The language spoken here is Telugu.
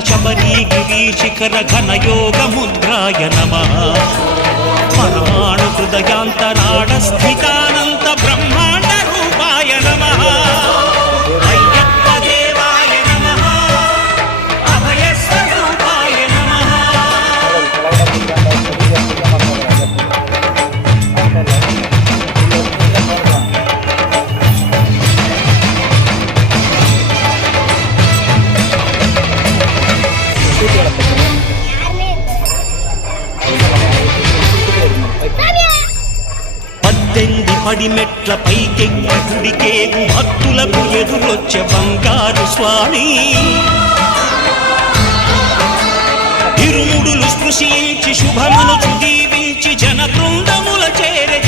శబరీగిరి శిఖర ఘనయోగ ముద్రాయ నమః పరమాణు హృదయాంతరాళ స్థితానంత బ్రహ్మాండ రూపాయ నమః అయ్యప్ప దేవాయ నమః అభయ స్వరూపాయ నమః. పద్దెనిమిది పడిమెట్ల పైకెక్కి గుడికేగు భక్తులకు ఎదురొచ్చే బంగారు స్వామి ఇరుముడులు స్పృశించి శుభమును దీవించి జన బృందముల చేరే